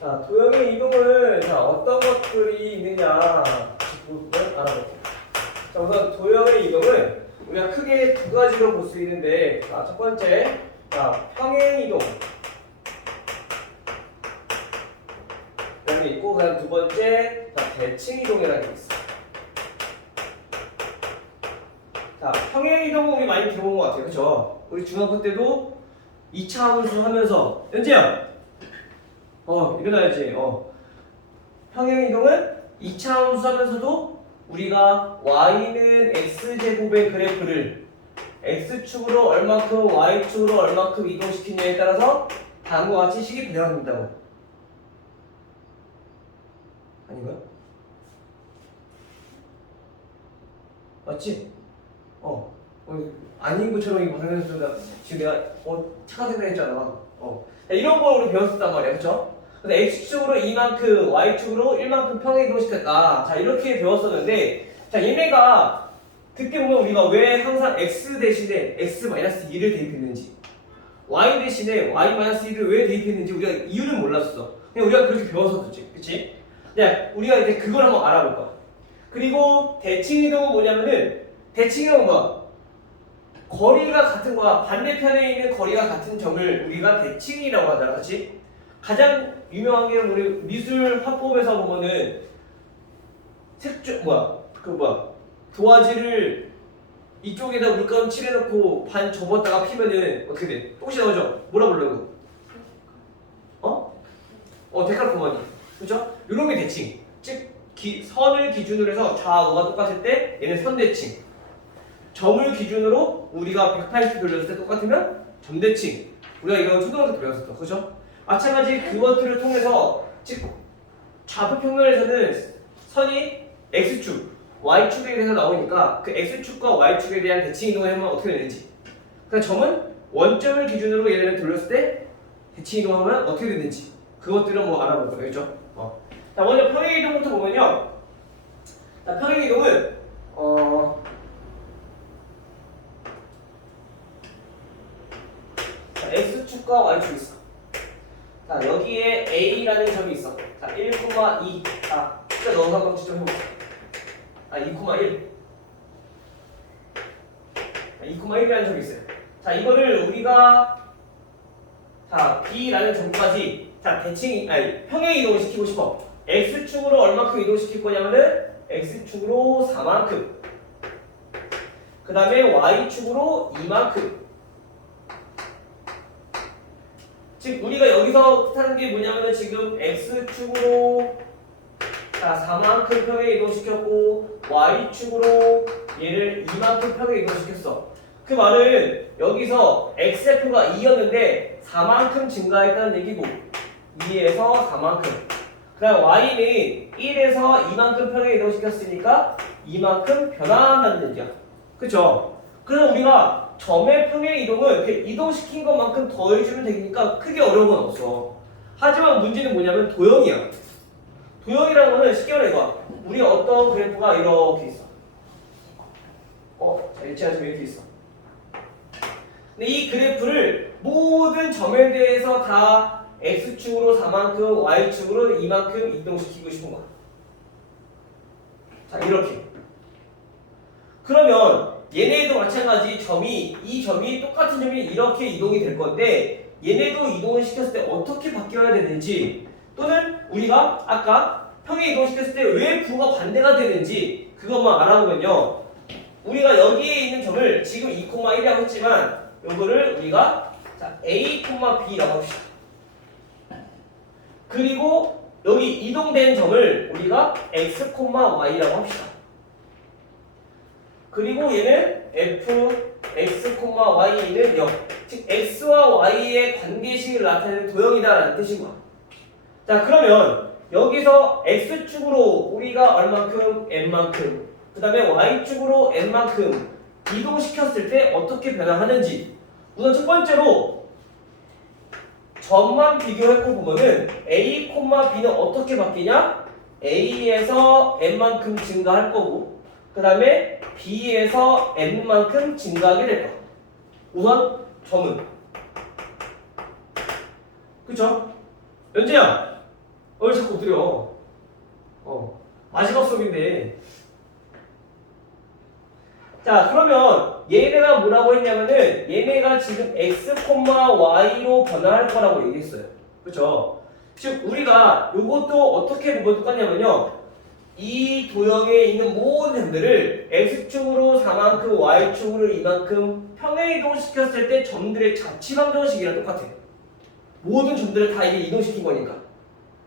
자, 도형의 이동을 자, 어떤 것들이 있느냐 알아볼게요. 자, 우선 도형의 이동을 우리가 크게 두 가지로 볼 수 있는데, 자, 첫 번째, 자, 평행 이동. 라는 게 있고, 그다음 두 번째, 자, 대칭 이동이라는 게 있어. 자, 평행 이동은 우리 많이 들어본 것 같아요, 그렇죠? 우리 중학교 때도 2차 함수 하면서 연재야, 일어나야지. 평행 이동은 2차 함수 하면서도 우리가 y는 x제곱의 그래프를 x축으로 얼만큼 y축으로 얼만큼 이동시키냐에 따라서 다음과 같이 식이 변화된다고. 아닌가요? 맞지? 아닌 것처럼 이거 방향에서 지금 내가 착각했다 했잖아. 이런 걸 우리 배웠었단 말이야, 그렇죠? 근데 x축으로 이만큼, y축으로 1만큼 평행 이동시켰다. 자, 이렇게 배웠었는데, 자, 얘네가 그때 보면 우리가 왜 항상 x 대신에 x-2를 대입했는지, y 대신에 y-2를 왜 대입했는지 우리가 이유는 몰랐어. 그냥 우리가 그렇게 배웠었지, 그치? 네, 우리가 이제 그걸 한번 알아볼 거야. 그리고 대칭 이동은 뭐냐면은, 대칭 이동은 뭐야? 거리가 같은 거야. 반대편에 있는 거리가 같은 점을 우리가 대칭이라고 하잖아, 그렇지? 가장 유명한 게 우리 미술 화법에서 보면은 도화지를 이쪽에다 물감 칠해놓고 반 접었다가 피면은 어떻게 돼? 혹시 나오죠? 뭐라 부르려고? 데칼코마니, 그렇죠? 이런 게 대칭. 즉 선을 기준으로 해서 좌우가 똑같을 때 얘는 선대칭. 점을 기준으로 우리가 180도 돌렸을 때 똑같으면 점대칭. 우리가 이거 초등학교 때 배웠었죠, 그렇죠? 마찬가지 그것들을 통해서 즉 좌표평면에서는 선이 x축, y축에 대해서 나오니까 그 x축과 y축에 대한 대칭 이동을 하면 어떻게 되는지. 그러니까 점은 원점을 기준으로 얘를 돌렸을 때 대칭 이동하면 어떻게 되는지 그것들은 뭐 알아볼 거예요, 그렇죠? 자, 먼저 평행 이동부터 보면요. 자, 평행 이동은 x축과 y축이 있어. 자, 여기에 a라는 점이 있어. 자, 1,2. 자, 숫자 넣어서 한번 직접 해보자. 2,1. 2,1이라는 점이 있어요. 자, 이거를 우리가 b라는 점까지 평행 이동을 시키고 싶어. x축으로 얼마큼 이동시킬 거냐면은 x축으로 4만큼. 그 다음에 y축으로 2만큼. 즉 우리가 여기서 뜻하는 게 뭐냐면은 지금 x축으로 4만큼 평행 이동시켰고 y축으로 얘를 2만큼 평행 이동시켰어. 그 말은 여기서 xF가 2였는데 4만큼 증가했다는 얘기고 2에서 4만큼. 그 다음 y는 1에서 2만큼 평행 이동시켰으니까 2만큼 변화한다는 얘기야. 그쵸? 그래서 우리가 점의 평행 이동은 이렇게 이동시킨 것만큼 더해주면 되니까 크게 어려운 건 없어. 하지만 문제는 뭐냐면 도형이야. 도형이라는 거는 쉽게 말해봐. 우리가 어떤 그래프가 이렇게 있어. 일치한 점이 이렇게 있어. 근데 이 그래프를 모든 점에 대해서 다 x축으로 4만큼, y축으로 2만큼 이동시키고 싶은 거야. 자, 이렇게. 그러면 얘네도 마찬가지 이 점이 똑같은 점이 이렇게 이동이 될 건데 얘네도 이동을 시켰을 때 어떻게 바뀌어야 되는지, 또는 우리가 아까 평행 이동시켰을 때 왜 부호가 반대가 되는지 그것만 알아보면요. 우리가 여기에 있는 점을 지금 2,1이라고 했지만 요거를 우리가 a, b라고 합시다. 그리고 여기 이동된 점을 우리가 x, y라고 합시다. 그리고 얘는 f, x, y는 0. 즉 x와 y의 관계식을 나타내는 도형이다라는 뜻인 거야. 자, 그러면 여기서 x축으로 우리가 얼만큼, n만큼, 그 다음에 y축으로 n만큼 이동시켰을 때 어떻게 변화하는지. 우선 첫 번째로 점만 비교해서 보면은 a, b는 어떻게 바뀌냐? a에서 n만큼 증가할 거고, 그 다음에 b에서 n만큼 증가하게 될 거야. 우선 점은, 그쵸? 연재야, 왜 자꾸 엎드려? 마지막 수업인데. 자, 그러면 얘네가 뭐라고 했냐면은 얘네가 지금 x, y로 변화할 거라고 얘기했어요. 그쵸? 즉 우리가 이것도 어떻게 보면 똑같냐면요. 이 도형에 있는 모든 점들을 x축으로 4만큼, y축으로 이만큼 평행이동시켰을 때 점들의 자취 방정식이랑 똑같아요. 모든 점들을 다 이게 이동시킨 거니까.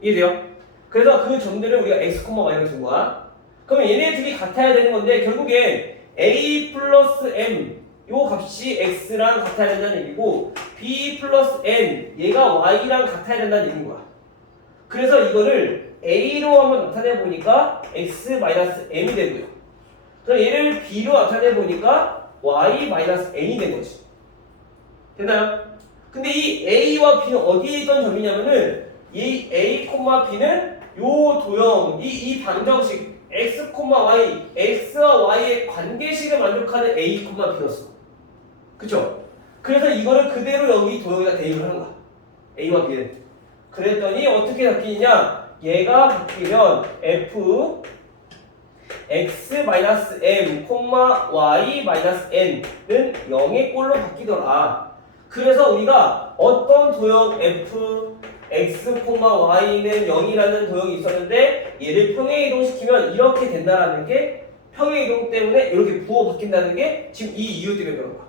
이해돼요? 그래서 그 점들을 우리가 x, y로 준 거야. 그럼 얘네 둘이 같아야 되는 건데 결국엔 a 플러스 m 요 값이 x랑 같아야 된다는 얘기고 b 플러스 n 얘가 y랑 같아야 된다는 얘기인 거야. 그래서 이거를 a로 한번 나타내 보니까 x 마이너스 m이 되고요. 그럼 얘를 b로 나타내 보니까 y 마이너스 n이 된 거지. 됐나요? 근데 이 a와 b는 어디에 있던 점이냐면은 이 a, b는 요 도형 이 방정식 x, y, x와 y의 관계식을 만족하는 a, b였어. 그쵸? 그래서 이거를 그대로 여기 도형에다 대입을 하는 거야. a와 b는. 그랬더니 어떻게 바뀌느냐? 얘가 바뀌면 f x-m, y-n은 0의 꼴로 바뀌더라. 그래서 우리가 어떤 도형 f x, y는 0이라는 도형이 있었는데 얘를 평행이동시키면 이렇게 된다라는 게 평행이동 때문에 이렇게 부호 바뀐다는 게 지금 이 이유 때문에 그런 거야.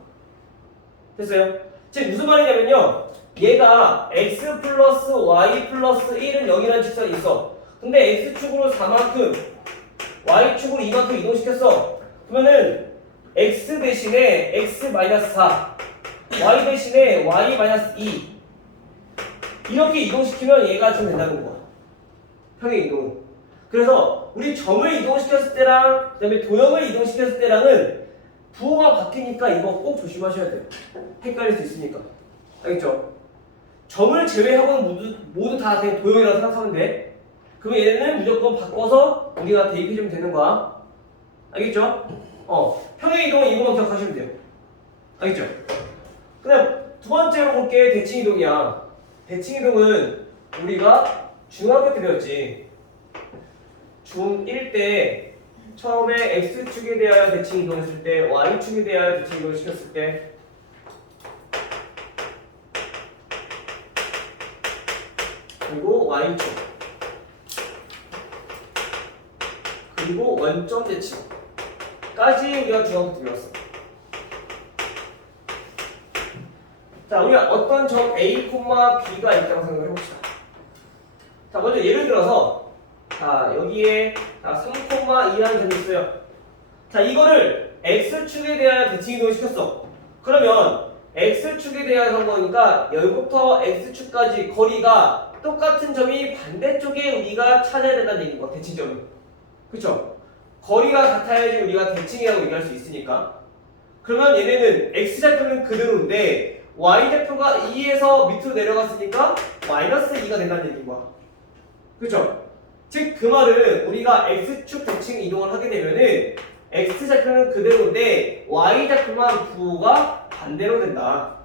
됐어요? 지금 무슨 말이냐면요. 얘가 x 플러스 y 플러스 1은 0이라는 직선이 있어. 근데 x축으로 4만큼 y축으로 2만큼 이동시켰어. 그러면은 x 대신에 x 마이너스 4 y 대신에 y 마이너스 2 이렇게 이동시키면 얘가 좀 된다는 거야. 평행 이동. 그래서 우리 점을 이동시켰을 때랑 그다음에 도형을 이동시켰을 때랑은 부호가 바뀌니까 이거 꼭 조심하셔야 돼요. 헷갈릴 수 있으니까. 알겠죠? 점을 제외하고는 모두 다 그냥 도형이라고 생각하면 돼. 그럼 얘는 무조건 바꿔서 우리가 대입해주면 되는 거야. 알겠죠? 평행 이동은 이거만 기억하시면 돼요. 알겠죠? 그다음 두 번째로 볼게 대칭 이동이야. 대칭 이동은 우리가 중학교 때 배웠지. 중1 때 처음에 x축에 대하여 대칭 이동했을 때 y축에 대하여 대칭 이동을 시켰을 때 그리고 y축 그리고 원점 대칭까지 우리가 중학교 때 배웠어. 자, 우리가 어떤 점 A, B가 있다고 생각을 해봅시다. 자, 먼저 예를 들어서 자, 여기에 3,2라는 점이 있어요. 자, 이거를 X축에 대하여 대칭 이동을 시켰어. 그러면 X축에 대하여 한 거니까 여기부터 X축까지 거리가 똑같은 점이 반대쪽에 우리가 찾아야 된다는 얘기인 거야, 대칭점이. 그쵸? 거리가 같아야지 우리가 대칭이라고 얘기할 수 있으니까. 그러면 얘네는 X좌표는 그대로인데 Y좌표가 2에서 밑으로 내려갔으니까 마이너스 2가 된다는 얘기인 거야. 그쵸? 즉 그 말은 우리가 X축 대칭 이동을 하게 되면은 X좌표는 그대로인데 Y좌표만 부호가 반대로 된다.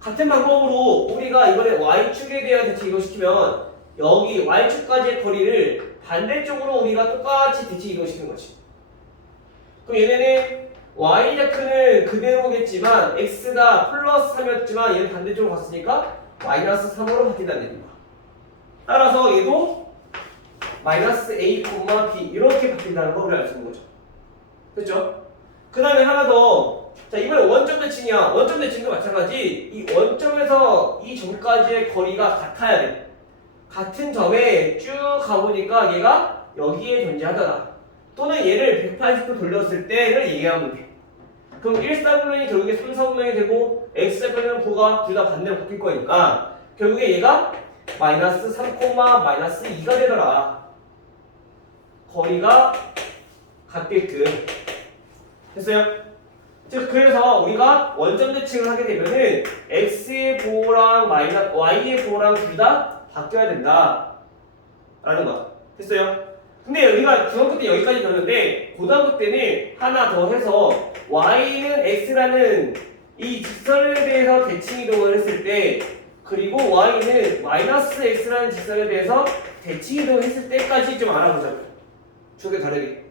같은 방법으로 우리가 이번에 Y축에 대한 대칭 이동시키면 여기 Y축까지의 거리를 반대쪽으로 우리가 똑같이 대칭 이동시키는 거지. 그럼 얘네는 Y좌표는 그대로겠지만 X가 플러스 3이었지만 얘는 반대쪽으로 갔으니까 마이너스 3으로 바뀐다는 얘기입니다. 따라서 얘도 마이너스 A, B 이렇게 바뀐다는 걸 우리가 알 수 있는 거죠. 그렇죠? 그 다음에 하나 더. 자, 이번에 원점 대칭이야. 원점 대칭도 마찬가지. 이 원점에서 이 점까지의 거리가 같아야 돼. 같은 점에 쭉 가보니까 얘가 여기에 존재하더라. 또는 얘를 180도 돌렸을 때를 얘기하면 돼. 그럼 1사분면이 결국에 3사분면이 되고 x좌표는 부호가 둘 다 반대로 바뀔 거니까 결국에 얘가 마이너스 3, 마이너스 2가 되더라. 거리가 같게끔. 됐어요? 즉 그래서 우리가 원점 대칭을 하게 되면은 x의 부호랑 y의 부호랑 둘 다 바뀌어야 된다 라는 거야. 됐어요? 근데 우리가 중학교 때 여기까지 배웠는데 고등학교 때는 하나 더 해서 y는 x라는 이 직선에 대해서 대칭 이동을 했을 때 그리고 y는 마이너스 x라는 직선에 대해서 대칭 이동했을 때까지 좀 알아보자고요. 저게 다르게.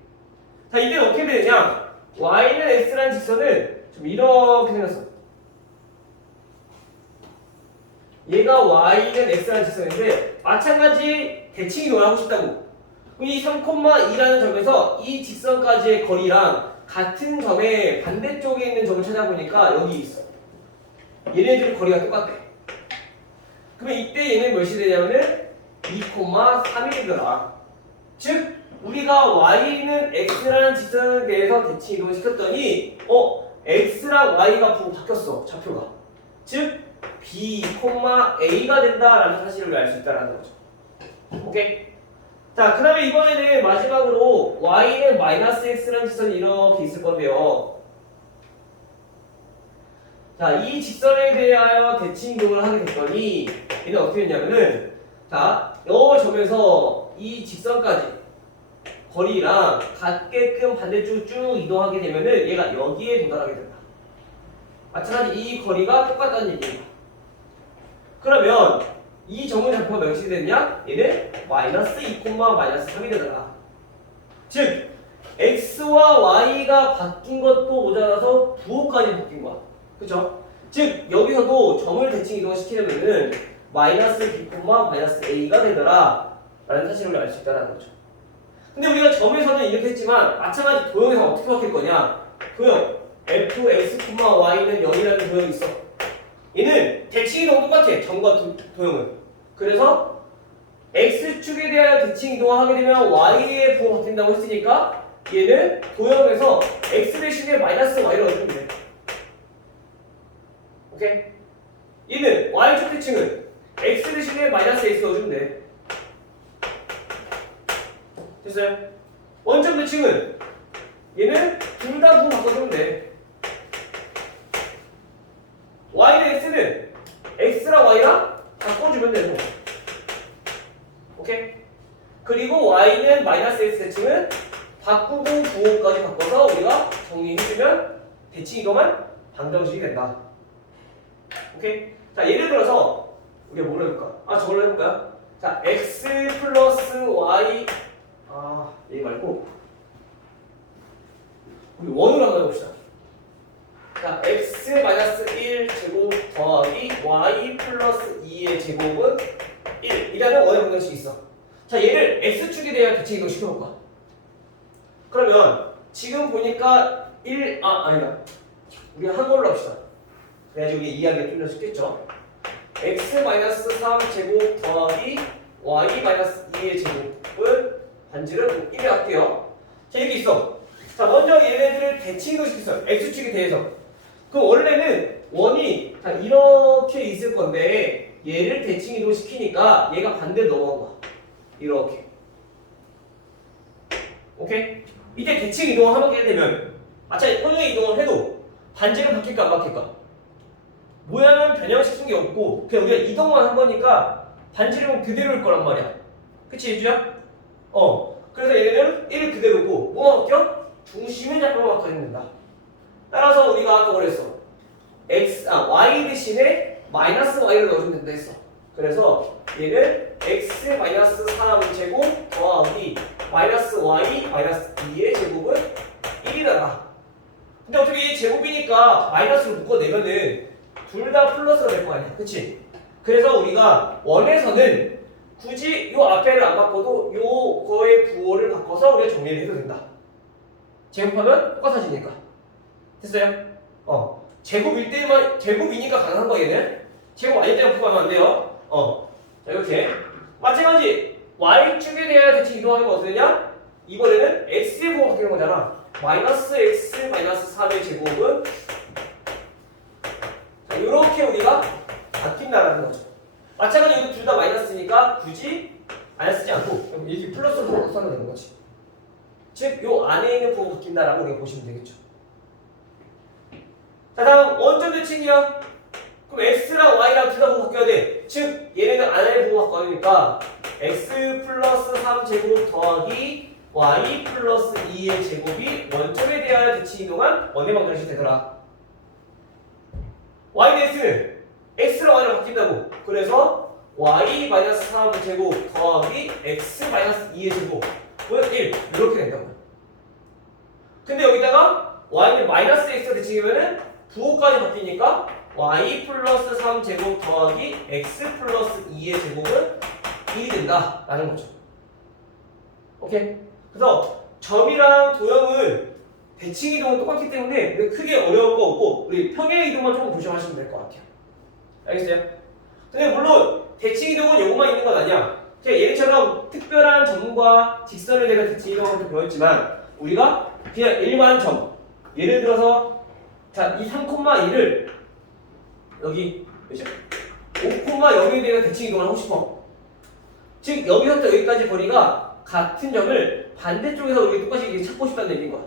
자, 이때 어떻게 되느냐? y는 x라는 직선은 좀 이렇게 생겼어. 얘가 y는 x라는 직선인데 마찬가지 대칭 이동을 하고 싶다고. 이 3,2라는 점에서 이 직선까지의 거리랑 같은 점의 반대쪽에 있는 점을 찾아보니까 여기 있어. 얘네들 거리가 똑같대. 그러면 이때 얘는 몇이 되냐면은 2,3이 되더라. 즉 우리가 y는 x라는 직선에 대해서 대칭 이동을 시켰더니 x랑 y가 바뀌었어. 좌표가. 즉 b, a가 된다라는 사실을 알 수 있다는 거죠. 오케이? 자, 그 다음에 이번에는 마지막으로 y는 마이너스 x라는 직선이 이렇게 있을 건데요. 자, 이 직선에 대하여 대칭 이동을 하게 됐더니 얘는 어떻게 됐냐면은 자, 요 점에서 이 직선까지 거리랑 같게끔 반대쪽 쭉 이동하게 되면은 얘가 여기에 도달하게 된다. 마찬가지 이 거리가 똑같다는 얘기입니다. 그러면 이 점의 좌표가 몇이 됐냐? 얘는 마이너스 2, 마이너스 3이 되더라. 즉 x와 y가 바뀐 것도 모자라서 부호까지 바뀐 거야. 그쵸? 즉 여기서도 점을 대칭 이동시키려면은 마이너스 b, 마이너스 a가 되더라 라는 사실을 알 수 있다는 거죠. 근데 우리가 점에서는 이렇게 했지만 마찬가지 도형에서 어떻게 바뀔 거냐? 도형 f, x, y는 0이라는 도형이 있어. 얘는 대칭 이동 똑같아. 점과 도형은. 그래서 x축에 대하여 대칭 이동을 하게 되면 y의 부호가 바뀐다고 했으니까 얘는 도형에서 x 대신에 마이너스 y를 넣어주면 돼. 오케이? 얘는 y축 대칭은 x 대신에 마이너스 x 넣어주면 돼. 됐어요? 원점 대칭은 얘는 둘 다 부호 바꿔주면 돼. y는 x는 x랑 y랑 바꿔주면 되고. 오케이? 그리고 y는 마이너스 x 대칭은 바꾸고 부호까지 바꿔서 우리가 정리해주면 대칭 이동한 방정식이 된다. 오케이? 자, 예를 들어서 우리가 뭘 해볼까? 저걸로 해볼까요? 자, x 플러스 y 얘 말고 우리 원으로 한번 해봅시다. 자, x 마이너스 1 제곱 더하기 y 플러스 2의 제곱은 1 이라는 원의 방정식이 있어. 자, 얘를 x축에 대하여 대칭 이동 시켜볼까? 그러면 지금 보니까 아니다. 우리 한 걸로 합시다. 그래야지 우리 이해하기가 좀 더 쉽겠죠? x 마이너스 3 제곱 더하기 y 마이너스 2의 제곱은 반지름 1에 할게요. 자, 이렇게 있어. 자, 먼저 얘네들을 대칭 이동 시켰어. x축에 대해서. 그럼 원래는 원이 이렇게 있을 건데 얘를 대칭 이동 시키니까 얘가 반대로 넘어간 거야. 이렇게. 오케이? 이때 대칭 이동을 하게 되면 마찬가지 평행 이동을 해도 반지름 바뀔까 안 바뀔까? 모양은 변형시킨 게 없고 그냥 우리가 이동만 한 거니까 반지름은 그대로일 거란 말이야. 그치 예주야? 그래서 얘네는 1을 그대로고 뭐가 바뀌어? 중심의 좌표가 바뀌어야 된다. 따라서 우리가 아까 그랬어. y 대신에 마이너스 y를 넣어주면 된다 했어. 그래서 얘는 x 마이너스 3 제곱 더하기 마이너스 y 마이너스 2의 제곱은 1이더라. 근데 어떻게 이 제곱이니까 마이너스로 묶어내면은 둘 다 플러스가 될 거 아니야. 그치? 그래서 우리가 원에서는 굳이 요 앞에를 안 바꿔도 요거의 부호를 바꿔서 우리가 정리를 해도 된다. 제곱하면 똑같아지니까. 됐어요? 제곱이니까 가능한 거 얘는. 제곱 아닐 때는 풀어가면 안 돼요. 자, 이렇게. 마찬가지 y축에 대하여 대칭 이동하는 건 어떻게 되냐? 이번에는 x의 부호가 바뀌는 거잖아. 마이너스 x 마이너스 3의 제곱은 자, 이렇게 우리가 바뀐다라는 거죠. 마찬가지로 이거 둘 다 마이너스니까 굳이 안 쓰지 않고 이렇게 플러스로 써면 되는 거지. 즉, 요 안에 있는 부호가 바뀐다라고 우리가 보시면 되겠죠. 자, 다음 원점 대칭이야. 그럼 x랑 y랑 둘 다 부호 바뀌어야 돼. 즉, 얘네는 안에 부호 바뀌니까 x 플러스 3 제곱 더하기 y 플러스 2의 제곱이 원점에 대하여 대칭 이동한 원의 방정식이 되더라. y x는 x랑 y랑 바뀐다고. 그래서 y 마이너스 3의 제곱 더하기 x 마이너스 2의 제곱은 1 이렇게 된다고. 근데 여기다가 y는 마이너스 x가 대칭이면은 부호까지 바뀌니까 y 플러스 3 제곱 더하기 x 플러스 2의 제곱은 1이 된다라는 거죠. 오케이? 그래서 점이랑 도형은 대칭 이동은 똑같기 때문에 크게 어려운 거 없고 우리 평행 이동만 조금 조심하시면 될 것 같아요. 알겠어요? 근데 물론 대칭 이동은 요것만 있는 건 아니야. 제가 얘처럼 특별한 점과 직선을 내가 대칭 이동을 배웠지만 우리가 그냥 일반 점 예를 들어서 자, 이 3,1을 여기 몇이야? 5,0에 대해서 대칭 이동을 하고 싶어. 즉 여기서부터 여기까지 거리가 같은 점을 반대쪽에서 우리 똑같이 찾고 싶다는 얘기인 거야.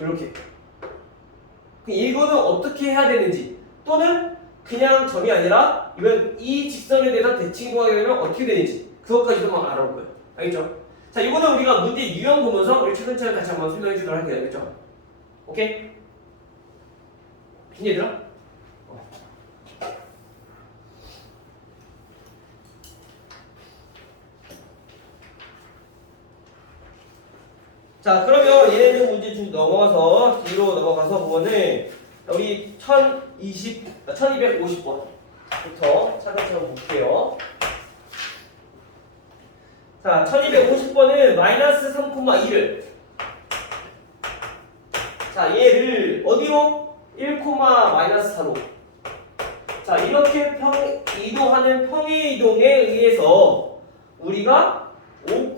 이렇게. 이거는 어떻게 해야 되는지 또는 그냥 점이 아니라 이건 이 직선에 대해서 대칭 이동하게 되면 어떻게 되는지 그것까지도 한번 알아볼 거예요. 알겠죠? 자, 이거는 우리가 문제 유형 보면서 우리 차근차근 같이 한번 설명해 주도록 할게요. 알겠죠? 오케이? 빈 얘들아? 자, 그러면 얘네들 문제 좀 넘어가서 뒤로 넘어가서 보면은 우리 1250번부터 차근차근 볼게요. 자, 1250번은 마이너스 3,2를 자, 얘를 어디로? 1, 마이너스 4로 자, 이렇게 이동하는 평행 이동에 의해서 우리가 5,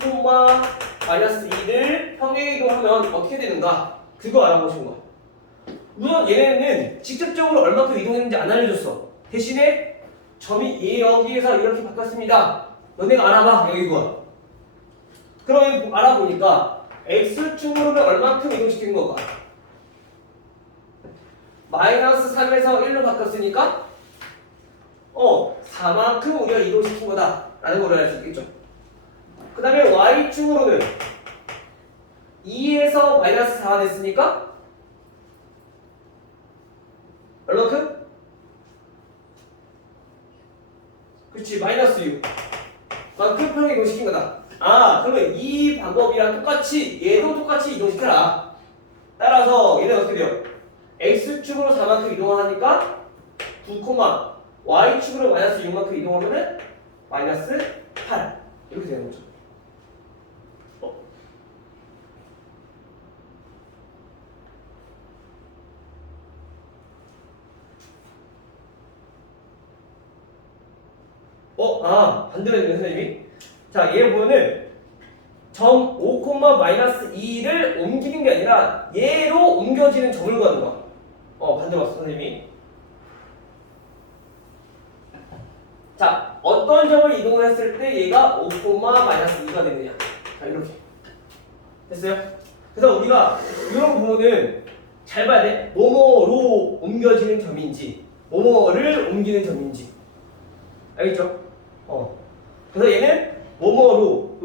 마이너스 2를 평행 이동하면 어떻게 되는가? 그거 알아보시는 거야. 물론 얘네는 직접적으로 얼마큼 이동했는지 안 알려줬어. 대신에 점이 여기에서 이렇게 바뀌었습니다. 너네가 알아봐. 여기 이거. 그러면 알아보니까 x축으로는 얼마큼 이동시킨 건가? 마이너스 3에서 1로 바뀌었으니까 4만큼 우리가 이동시킨 거다 라는 걸 알 수 있겠죠. 그 다음에 y축으로는 2에서 마이너스 4가 됐으니까 얼마큼? 그렇지, 마이너스 6 만큼 평행 이동시킨 거다. 아, 그러면 이 방법이랑 똑같이 얘도 똑같이 이동시켜라. 따라서 얘는 어떻게 돼요? x축으로 4만큼 이동하니까 9, y축으로 마이너스 6만큼 이동하면은 마이너스 8 이렇게 되는 거죠. 반대로 했네, 선생님이. 자, 얘 보면은 점 5, 마이너스 2를 옮기는 게 아니라 얘로 옮겨지는 점을 구하는 거야. 반대 봤어, 선생님이. 자, 어떤 점을 이동을 했을 때 얘가 5, 마이너스 2가 되느냐. 자, 이렇게. 됐어요? 그래서 우리가 이런 거 보면은 잘 봐야 돼. 뭐뭐로 옮겨지는 점인지, 뭐뭐를 옮기는 점인지. 알겠죠? 그래서 얘는 뭐뭐로,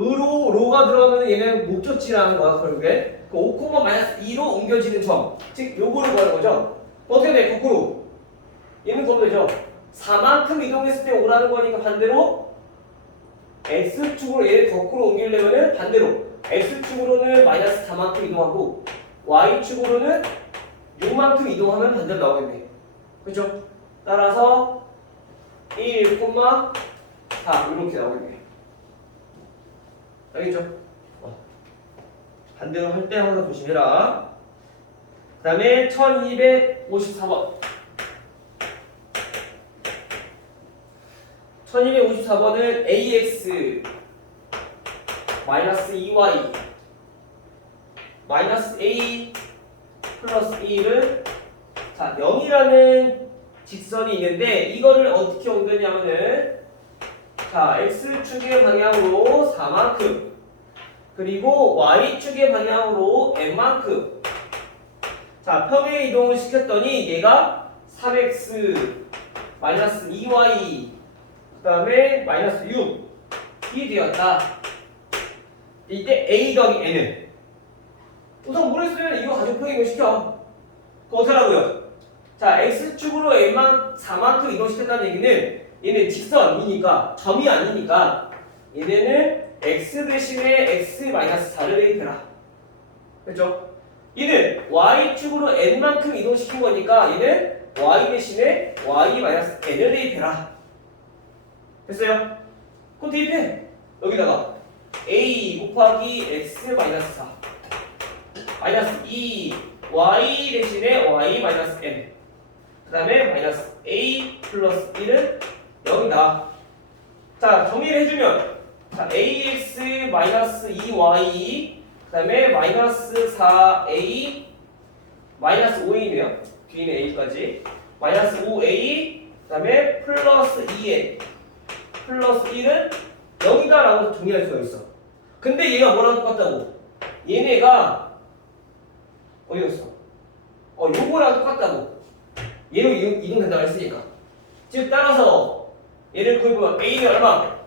로가 들어가면 얘는 목적지라는 거야, 결국에. 그 5, 마이너스 2로 옮겨지는 점. 즉, 요거를 구하는 거죠. 어떻게 돼? 거꾸로. 얘는 그거 되죠. 4만큼 이동했을 때 오라는 거니까 반대로 x축으로 얘를 거꾸로 옮기려면 반대로 x축으로는 마이너스 4만큼 이동하고 y축으로는 6만큼 이동하면 반대로 나오겠네. 그렇죠? 따라서 1, 4 이렇게 나오겠네. 알겠죠? 반대로 할 때 항상 조심해라. 그 다음에 1254번 1254번은 ax 마이너스 2y 마이너스 a 플러스 1을 자 0이라는 직선이 있는데 이거를 어떻게 옮겼냐면은 자 x축의 방향으로 4만큼 그리고 y축의 방향으로 n만큼 자 평행 이동을 시켰더니 얘가 3x 마이너스 2y 그 다음에 마이너스 6이 되었다. 이때 a 더하기 n은 우선 모르겠으면 이거 가지고 평행을 시켜. 그거 어떻게 하라고요? 자, x축으로 n만 4만큼 이동시켰다는 얘기는 얘는 직선이니까 점이 아니니까 얘네는 x 대신에 x-4를 대입해라. 그렇죠? 얘는 y축으로 n만큼 이동시킨 거니까 얘는 y 대신에 y-n을 대입해라. 됐어요? 그럼 대입해. 여기다가 a 곱하기 x-4 마이너스 2 y 대신에 y-n 그 다음에 마이너스 a 플러스 1은 0이다. 자, 정리를 해주면 자, ax 마이너스 2y 그 다음에 마이너스 4a 마이너스 5a네요. 뒤에는 a까지 마이너스 5a 그 다음에 플러스 2n 플러스 1은 0이다 라고 정리할 수가 있어. 근데 얘가 뭐랑 똑같다고? 얘네가 어디 갔어? 요거랑 똑같다고. 얘로 이동된다고 했으니까. 즉 따라서 얘를 구해보면 a는 얼마?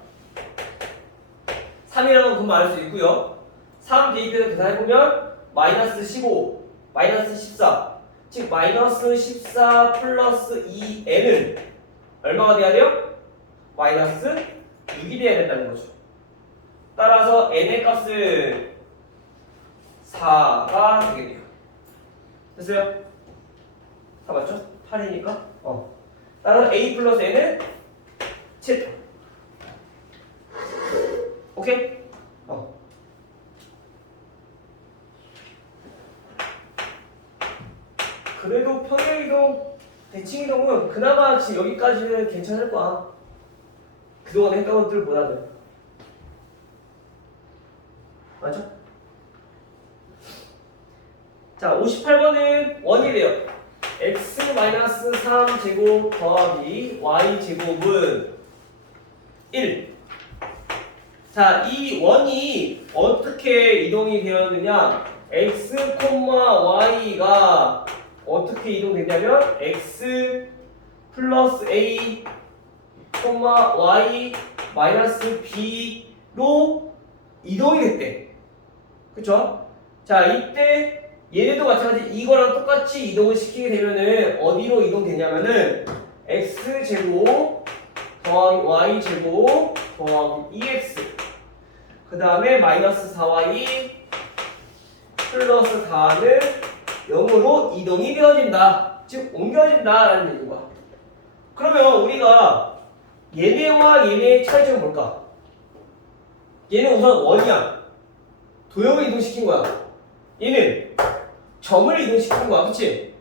3이라고 금방 알 수 있고요. 3 대입해서 계산해보면 마이너스 15 마이너스 14 즉 마이너스 14 플러스 2n은 얼마가 돼야 돼요? 마이너스 6이 돼야 된다는 거죠. 따라서 n의 값은 4가 되게 돼요. 됐어요? 4 맞죠? 8이니까 따라서 a 플러스 n은 7. 오케이? 그래도 평행이동, 대칭이동은 그나마 지금 여기까지는 괜찮을 거야. 그동안 했던 것들보다는. 맞죠? 자, 58번은 1이래요. x-3제곱 더하기 y제곱은 1. 자, 이 원이 어떻게 이동이 되었느냐? x, y가 어떻게 이동되냐면 x 플러스 a, y 마이너스 b로 이동이 됐대. 그쵸? 자, 이때 얘네도 마찬가지 이거랑 똑같이 이동을 시키게 되면은 어디로 이동되냐면은 x제곱 더하기 y제곱 더하기 2x 그 다음에 마이너스 4y 플러스 4는 0으로 이동이 되어진다. 즉 옮겨진다라는 얘기인 거야. 그러면 우리가 얘네와 얘네의 차이점은 뭘까? 얘는 우선 원이야. 도형을 이동시킨 거야. 얘는 점을 이동시킨 거야. 그치?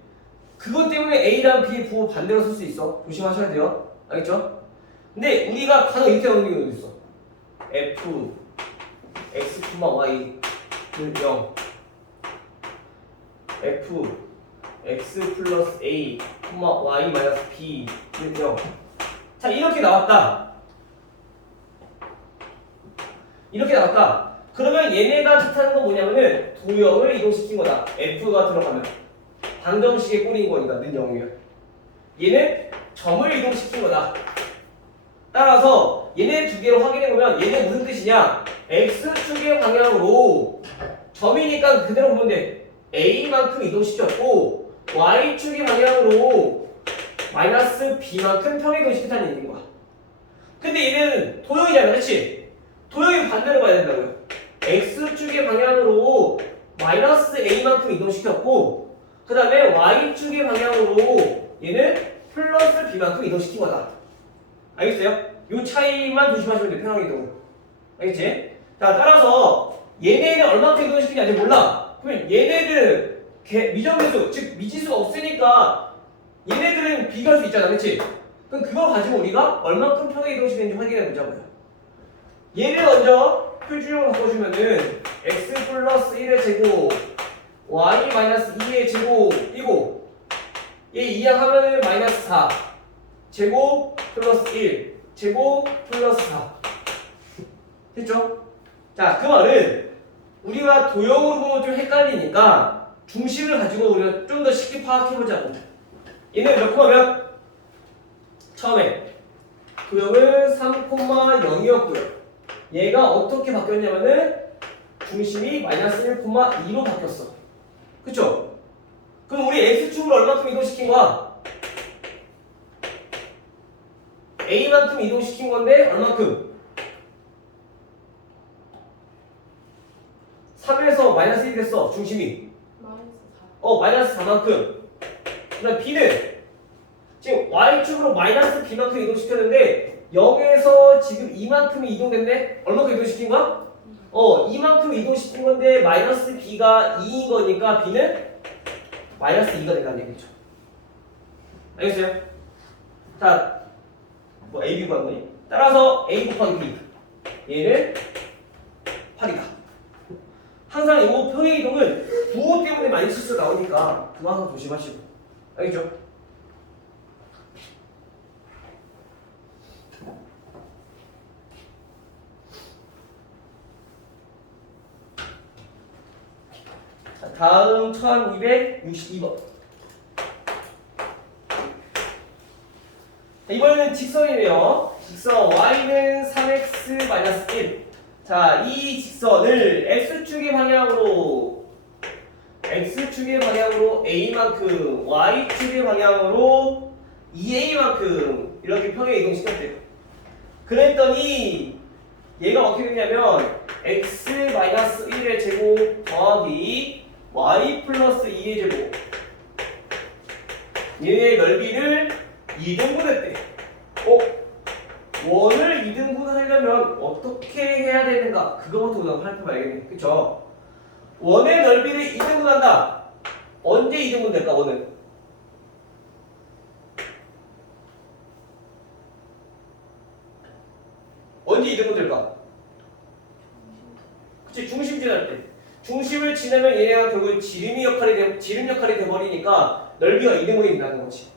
그것 때문에 A랑 B의 부호 반대로 쓸 수 있어. 조심하셔야 돼요. 알겠죠? 근데 우리가 가장 이렇게 나오는 게 어디 있어? F X, Y는 0 F X 플러스 A, Y 마이너스 B는 0. 자, 이렇게 나왔다. 이렇게 나왔다. 그러면 얘네가 뜻하는 건 뭐냐면은 도형을 이동시킨 거다. F가 들어가면 방정식의 꼴인 거니까 는 0이면 얘는 점을 이동시킨 거다. 따라서 얘네 두 개로 확인해보면 얘는 무슨 뜻이냐? X축의 방향으로 점이니까 그대로 보면 돼. A만큼 이동시켰고 Y축의 방향으로 마이너스 B만큼 평행 이동시켰다는 얘기인 거야. 근데 얘는 도형이잖아. 그치? 도형이 반대로 가야 된다고요. X축의 방향으로 마이너스 A만큼 이동시켰고 그 다음에 Y축의 방향으로 얘는 플러스 B만큼 이동시킨 거다. 알겠어요? 이 차이만 조심하시면 돼요. 평행 이동은. 알겠지? 자, 따라서 얘네는 얼마큼 이동시키는지 아직 몰라. 그러면 얘네들은 미정계수, 즉 미지수가 없으니까 얘네들은 비교할 수 있잖아. 그치? 그럼 그걸 가지고 우리가 얼마큼 평행 이동시키는지 확인해 보자고요. 얘를 먼저 표준형으로 바꿔주면은 x 플러스 1의 제곱 y 마이너스 2의 제곱이고 얘 이항하면은 마이너스 4 제곱 플러스 1 제곱 플러스 4 됐죠? 자, 그 말은 우리가 도형으로 보면 좀 헷갈리니까 중심을 가지고 우리가 좀 더 쉽게 파악해보자고. 얘는 몇 콤마면? 처음에 도형은 3,0이었고요. 얘가 어떻게 바뀌었냐면은 중심이 마이너스 1,2로 바뀌었어. 그쵸? 그럼 우리 x축으로 얼마큼 이동시킨 거야? A만큼 이동시킨 건데 얼만큼? 3에서 마이너스 1 됐어. 중심이. 마이너스 4만큼. 그 다음 B는 지금 Y축으로 마이너스 B만큼 이동시켰는데 0에서 지금 이만큼이 이동됐네? 얼마큼 이동시킨 거야? 이만큼 이동시킨 건데 마이너스 B가 2인 거니까 B는 마이너스 2가 된다는 얘기죠. 알겠어요? 자, 뭐 A, B 구하는 거니? 따라서 A 곱하기 B 얘는 8이다. 항상 이거 평행 이동은 부호 때문에 많이 실수가 나오니까 그거 항상 조심하시고. 알겠죠? 자, 다음 1262번. 이번에는 직선이네요. 직선 y는 3x-1. 자, 이 직선을 x축의 방향으로 a만큼 y축의 방향으로 2a만큼 이렇게 평행 이동시켰대요. 그랬더니 얘가 어떻게 됐냐면 x-1의 제곱 더하기 y 플러스 2의 제곱 얘의 넓이를 2등분했대. 원을 2등분 하려면 어떻게 해야 되는가? 그거부터 우선 살펴봐야겠네. 그쵸? 원의 넓이를 2등분 한다. 언제 2등분 될까, 원은? 언제 2등분 될까? 그치, 중심 지날 때. 중심을 지나면 얘네가 결국 지름 역할이 돼버리니까 넓이가 2등분이 된다는 거지.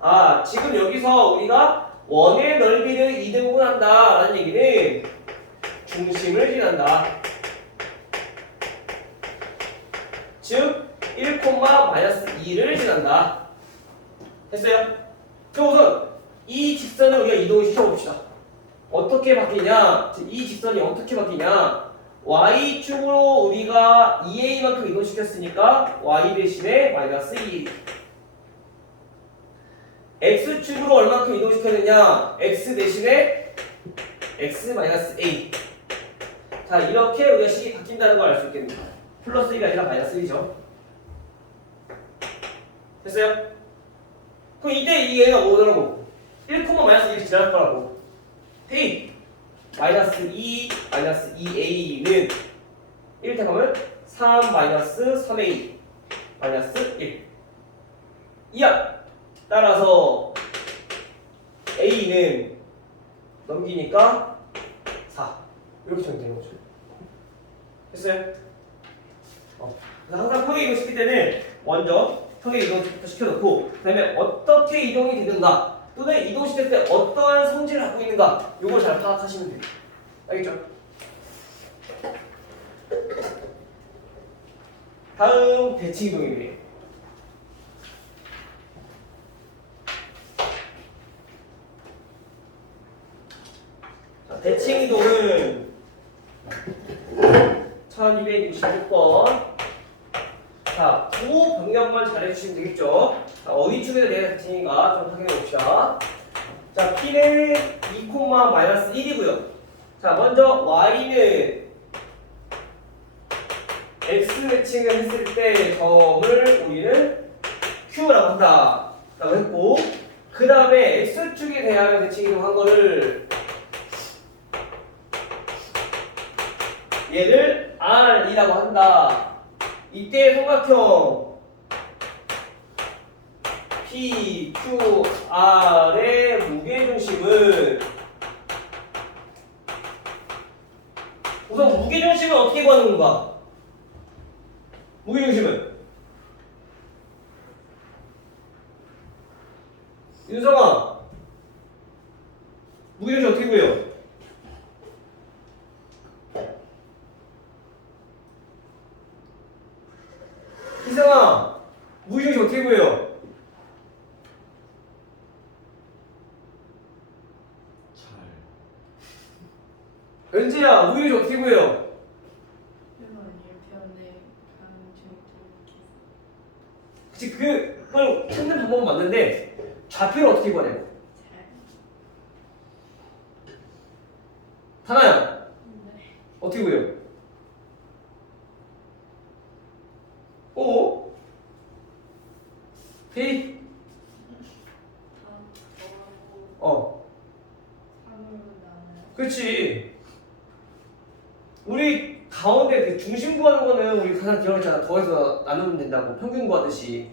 아, 지금 여기서 우리가 원의 넓이를 2등분한다 라는 얘기는 중심을 지난다. 즉 1,-2를 지난다. 됐어요? 그럼 우선 이 직선을 우리가 이동을 시켜봅시다. 어떻게 바뀌냐? 이 직선이 어떻게 바뀌냐? Y축으로 우리가 2A만큼 이동시켰으니까 Y 대신에 마이너스 2. X축으로 얼마큼 이동시켰느냐? X 대신에 X-A. 자, 이렇게 우리가 식이 바뀐다는 걸 알 수 있겠네요. 플러스 1이 아니라 마이너스 1이죠. 됐어요? 그럼 이때 이 얘가 뭐더라고? 1,-1이 지날 거라고. 헤이! 마이너스 2, 마이너스 2a는 1 택하면 3 마이너스 3a 마이너스 1 이야. 따라서 a는 넘기니까 4 이렇게 정리되는 거죠. 됐어요? 그래서 항상 평행 이동 시킬 때는 먼저 평행 이동부터 시켜놓고 그 다음에 어떻게 이동이 되는가 또는 이동시킬 때 어떠한 성질을 갖고 있는가 이걸 잘 파악하시면 돼요. 알겠죠? 다음 대칭 이동이네요. 대칭 이동은 1266번. 자, 부호 변경만 잘해주시면 되겠죠? 자, 어디 축에서 내가 대칭인가 좀 확인해 봅시다. 자, P는 2,-1이고요. 자, 먼저 Y는 X 대칭을 했을 때 점을 우리는 Q라고 한다. 라고 했고, 그 다음에 X축에 대하여 대칭 이동한 거를 얘를 R이라고 한다. 이때 삼각형 P, Q, R의 무게중심은 우선 무게중심은 어떻게 구하는 건가? 무게중심은 윤성아 무게중심 어떻게 구해요? 희성아 무게중심 어떻게 구해요? 은지야 무게중심 어떻게 구해요? 그치 그걸 찾는 방법은 맞는데 좌표를 어떻게 구하냐고. 하나야. 네. 어떻게 보여? 어? 페이? 다 더하고 어. 3으로 나눠요. 그렇지. 우리 가운데 그 중심 구하는 거는 우리 가장 기억했잖아. 더해서 나누면 된다고 평균 구하듯이.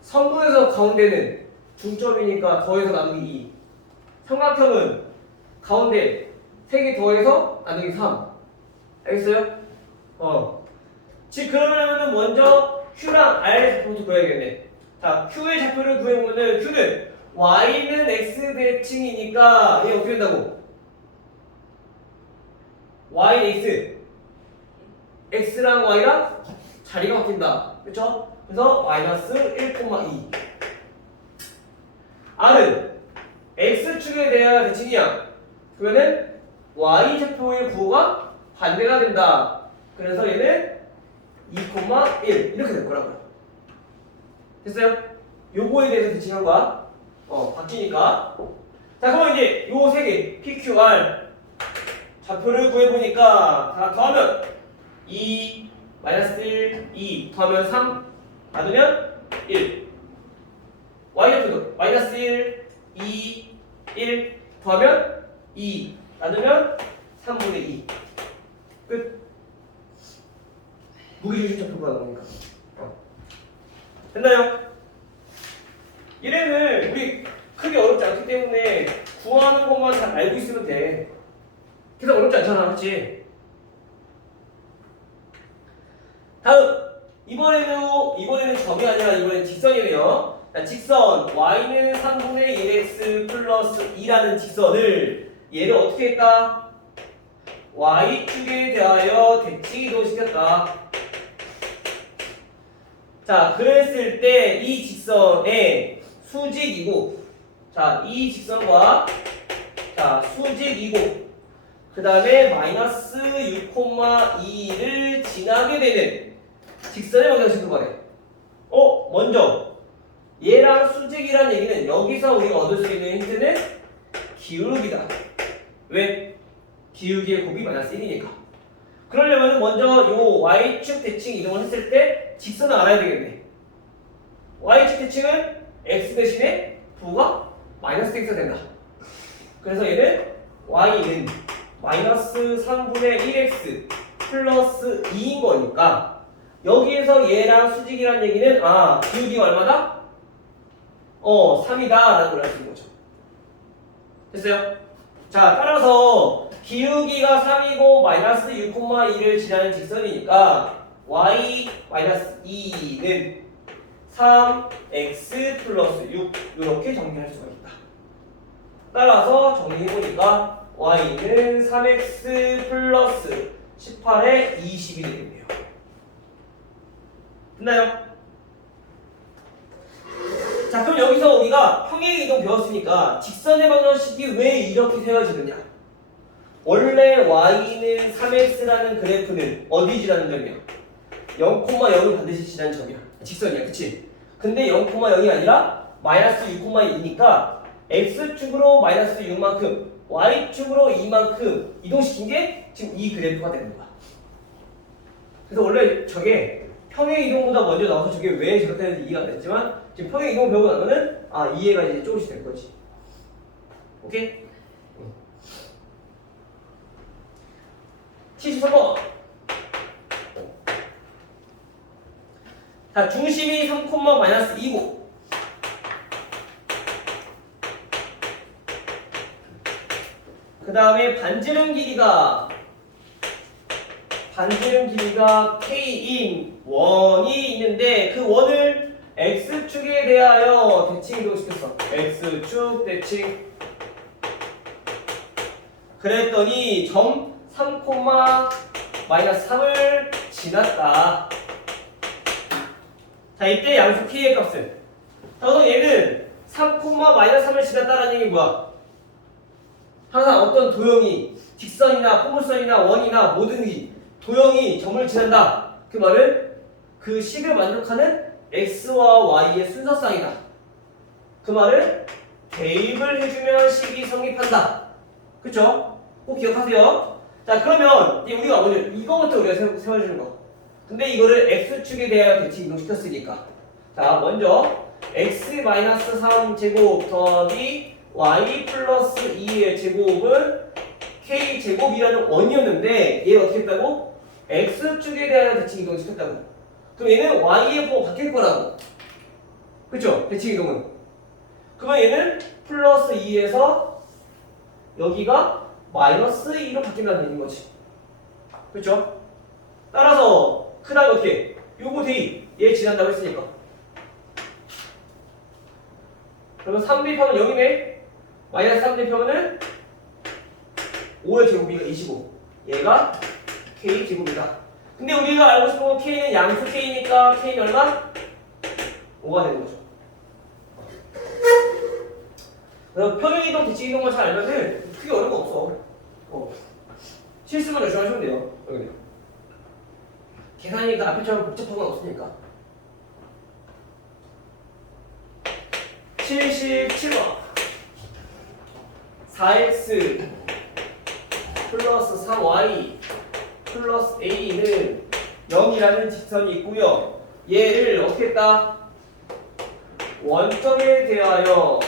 선분에서 가운데는 중점이니까 더해서 나누기 2. 삼각형은 가운데 3개 더해서 나누기 3. 알겠어요? 즉 그러면은 먼저 Q랑 R의 좌표부터 구해야겠네. 자, Q의 좌표를 구해보면은 Q는 Y는 X 대칭이니까 얘 어떻게 된다고? Y는 X. X랑 Y랑 자리가 바뀐다. 그쵸? 그래서 마이너스 1,2. R은 X축에 대한 대칭이야. 그러면은 Y좌표의 구호가 반대가 된다. 그래서 얘는 2,1 이렇게 될 거라고요. 됐어요? 요거에 대해서 대칭한 거야. 바뀌니까. 자, 그러면 이제 요 세 개 PQR 좌표를 구해보니까 다 더하면 2, 마이너스 1, 2 더하면 3 나누면 1. Y좌표도 마이너스 1, 2, 1 더하면 2 나누면 3분의 2. 끝. 무게중심 좌표가 나오니까. 됐나요? 얘네는 우리 크게 어렵지 않기 때문에 구하는 것만 잘 알고 있으면 돼. 계속 어렵지 않잖아, 그렇지? 다음 이번에는 점이 아니라 이번엔 직선이네요. 자, 직선 y는 3분의 1x 플러스 2라는 직선을 얘를 어떻게 했다? y축에 대하여 대칭 이동시켰다. 자, 그랬을 때 이 직선의 수직이고, 자, 이 직선과 자 수직이고, 그 다음에 마이너스 6,2를 지나게 되는 직선의 방정식을 말해. 먼저 얘랑 수직이란 얘기는 여기서 우리가 얻을 수 있는 힌트는 기울기다. 왜? 기울기의 곱이 마이너스 1이니까. 그러려면 먼저 요 y축 대칭 이동을 했을 때 직선을 알아야 되겠네. y축 대칭은 x 대신에 부가 마이너스 x가 된다. 그래서 얘는 y는 마이너스 3분의 1x 플러스 2인 거니까 여기에서 얘랑 수직이란 얘기는 기울기가 얼마다? 3이다 라는 걸 알 수 있는 거죠. 됐어요? 자, 따라서 기울기가 3이고 마이너스 6,2를 지나는 직선이니까 y 마이너스 2는 3x 플러스 6 이렇게 정리할 수가 있다. 따라서 정리해보니까 y는 3x 플러스 18에 20이 되겠네요. 됐나요? 자, 그럼 여기서 우리가 평행이동 배웠으니까 직선의 방정식이 왜 이렇게 세워지느냐? 원래 y는 3x라는 그래프는 어디 지나는 점이야? 0,0을 반드시 지나는 점이야. 직선이야, 그치? 근데 0,0이 아니라 마이너스 6,2니까 x축으로 마이너스 6만큼 y축으로 2만큼 이동시킨 게 지금 이 그래프가 되는 거야. 그래서 원래 저게 평행이동보다 먼저 나와서 저게 왜 저렇게 되는지 이해가 안 됐지만 지금 평행이동 배우고 나면은 이해가 이제 조금씩 될 거지. 오케이? 73번. 자, 중심이 3, 마이너스 2고 그 다음에 반지름 길이가 k인 원이 있는데 그 원을 x축에 대하여 대칭 이동시켰어. x축 대칭. 그랬더니 점 3, 마이너스 3을 지났다. 자, 이때 양수 k의 값은 그래서 얘는 3, 마이너스 3을 지났다라는 얘기 뭐야? 항상 어떤 도형이 직선이나 포물선이나 원이나 뭐든지 도형이 점을 지난다. 그 말은 그 식을 만족하는 x와 y의 순서쌍이다. 그 말은 대입을 해주면 식이 성립한다. 그쵸? 꼭 기억하세요. 자, 그러면 이제 우리가 먼저 이거부터 우리가 세워주는 거. 근데 이거를 x축에 대하여 대칭 이동시켰으니까. 자, 먼저 x-3 제곱 더하기 y 플러스 2의 제곱은 k 제곱이라는 원이었는데 얘를 어떻게 했다고? x축에 대하여 대칭 이동시켰다고. 그럼 얘는 y의 부호가 바뀔 거라고. 그쵸? 대칭 이동은. 그러면 얘는 플러스 2에서 여기가 마이너스 2로 바뀐다는 얘기인 거지. 그쵸? 따라서 그 다음에 어떻게? 요거 대입 얘 지난다고 했으니까. 그러면 3 대입하면 0이네. 마이너스 3 대입하면은 5의 제곱이니까 25. 얘가 k 제곱이다. 근데 우리가 알고 싶은 건 k는 양수 k니까 k는 얼마? 5가 되는 거죠. 그래서 평행이동, 대칭이동만 잘 알면은 크게 어려운 거 없어. 실수만 조심하시면 돼요. 여기. 계산이 그 앞에처럼 복잡한 건 없으니까. 77번 4x 플러스 3y 플러스 a는 0이라는 직선이 있고요. 얘를 어떻게 했다? 원점에 대하여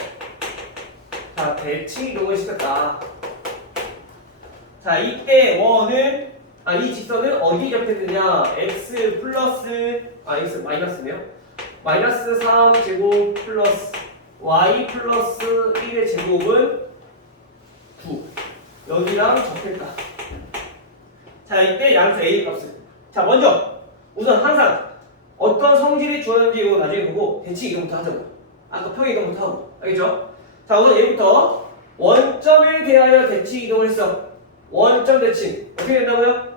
자 대칭 이동을 시켰다. 자 이때 원은 이 직선은 어디에 접했느냐? x 플러스 x 마이너스네요. 마이너스 3 제곱 플러스 y 플러스 1의 제곱은 9 여기랑 접했다. 자 이때 양수 a 값을 자 먼저 우선 항상 어떤 성질이 주어졌는지 이거 나중에 보고 대칭 이동부터 하자고. 아까 평행 이동부터 하고 알겠죠? 자 우선 얘부터 원점에 대하여 대칭 이동을 했어. 원점 대칭 어떻게 된다고요?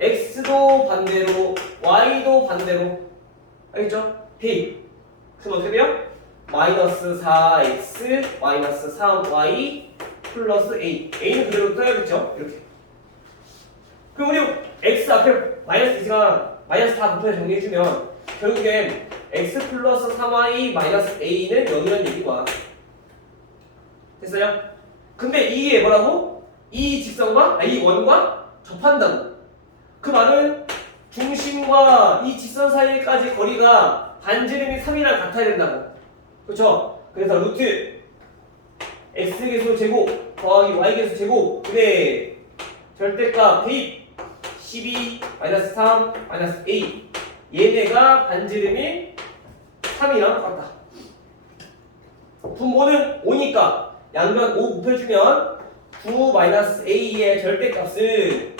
x도 반대로 y도 반대로 알겠죠? 대입 그럼 어떻게 돼요? 마이너스 4x 마이너스 3y 플러스 a a는 그대로 써야겠죠? 이렇게 그럼 우리 x 앞에 마이너스 있으니까 마이너스 다 붙여 정리해주면 결국엔 x 플러스 3y 마이너스 a는 0이라는 얘기가 됐어요? 근데 이게 뭐라고? 이 직선과 이 원과 접한다고. 그 말은 중심과 이 직선 사이까지 거리가 반지름이 3이랑 같아야 된다고. 그렇죠? 그래서 루트 x계수 제곱 더하기 y계수 제곱 근데 절대값 대입 12 마이너스 3 마이너스 a 얘네가 반지름이 3이랑 같다. 분모는 5니까 양변 5 곱해주면 9 마이너스 a의 절대값은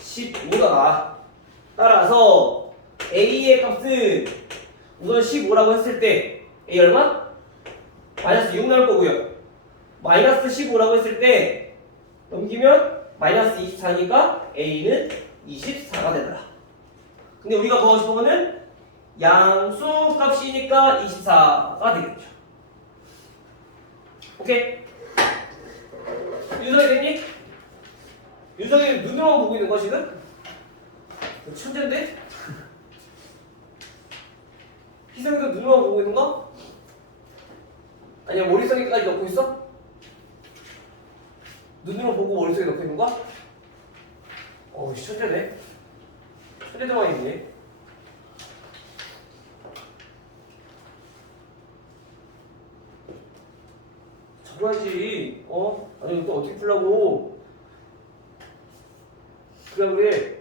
15다. 따라서 a의 값은 우선 15라고 했을 때 a 얼마? 마이너스 6 나올 거고요. 마이너스 15라고 했을 때 넘기면 마이너스 24니까 a는 24가 되더라. 근데 우리가 구하고 싶은 거는 양수 값이니까 24가 되겠죠. 오케이? 윤석이 됐니? 윤석이 눈으로만 보고 있는 거 지금? 천재인데? 희석이도 눈으로만 보고 있는 거? 아니야 머릿속에까지 넣고 있어? 눈으로 보고 머릿속에 넣고 있는 거야? 어우 천재네. 천재들만 있네. 적어야지. 아니 또 어떻게 풀라고. 그래.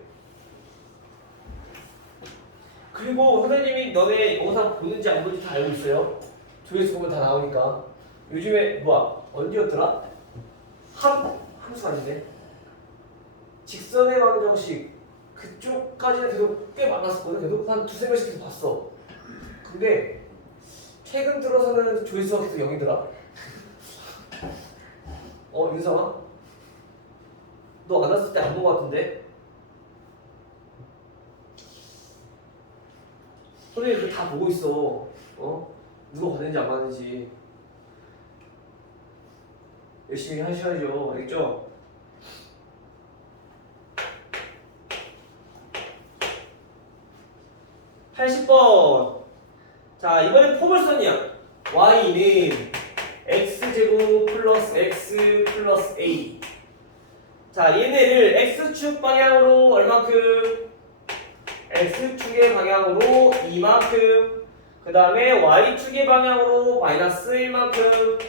그리고 선생님이 너네 영상 보는지 안 보는지 다 알고 있어요. 조회수 보면 다 나오니까. 요즘에 언제였더라? 함수가 아닌데 직선의 방정식 그쪽까지는 계속 꽤 많았었거든. 계속 한 두세 번씩 계속 봤어. 근데 최근 들어서는 조회수가 계속 0이더라. 윤상아? 너 안 왔을 때 안 본 거 같은데? 선생님 다 보고 있어. 누가 봤는지 안 봤는지. 열심히 하셔야죠. 알겠죠? (80번) 자 이번엔 포물선이야. y는 x x제곱 플러스 x 플러스 a. 자, 얘네를 x축 방향으로 얼만큼? x축의 방향으로 이만큼. 그 다음에 y축의 방향으로 마이너스 1만큼.